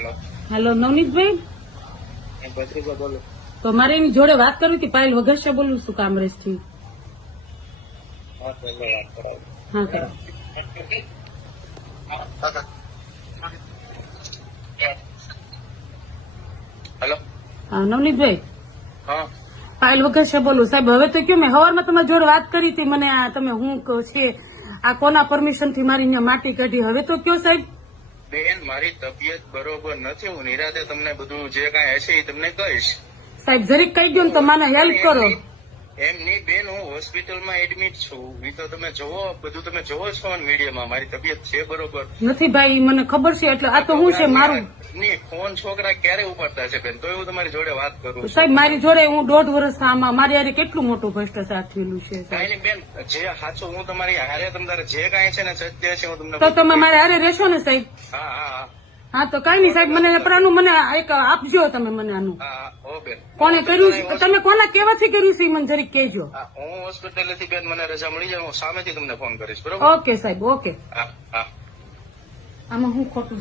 Hello Navnitbhai, ભત્રીજા બોલો. તો મારે એની જોડે વાત કરવી હતી. પાયલ વઘાસિયા બોલું છું કામરેજ થી. હા, પહેલો વાત કરાવો. હા કરો. હેલો. હા નવનીતભાઈ, હા, પાયલ વઘાસિયા બોલું. સાહેબ હવે તો કયો, મેં સવારમાં તમારી જોડે વાત કરી હતી. મને આ તમે હું છે આ કોના પરમિશન થી મારી અહીંયા માટી કાઢી. હવે તો કયો સાહેબ. બેન મારી તબિયત બરોબર નથી. હું નિરાતે તમને બધું જે કાંઈ હશે એ તમને કહીશ. સાહેબ જરીક કહી દો ને તો મને હેલ્પ કરો. એમની બેન હું હોસ્પિટલમાં એડમિટ છું. એ તો તમે જોવો, બધું તમે જોવો છો ને વિડીયોમાં. મારી તબિયત છે બરોબર નથી ભાઈ, મને ખબર છે. એટલે આ તો હું છે મારું. ની ફોન છોકરા ક્યારે ઉપાડતા છે બેન? તો હું તમારી જોડે વાત કરું છું. સાહેબ મારી જોડે હું 1.5 વર્ષ આમાં મારી હારે કેટલું મોટું ભ્રષ્ટાચાર થયેલું છે સાહેબ. કાંઈ નહીં બેન, જે સાચું હું તમારી હારે તમારે જે કાંઈ છે ને સત્ય છે હું તમને તો તમે મારે હારે રહેશો ને સાહેબ? હા હા હા હા તો કઈ નહીં સાહેબ, મને આનું મને એક આપજો તમે મને આનું. હા. ઓ બેન, કોને કર્યું છે? તમે કોના કેવાથી કર્યું છે એ મને જરીક કહેજો. હા, હું હોસ્પિટલેથી બેન મને રજા મળી જાય હું સામેથી તમને ફોન કરીશ. બરોબર? ઓકે સાહેબ, ઓકે. હા હા. આમાં હું ખોટું છે?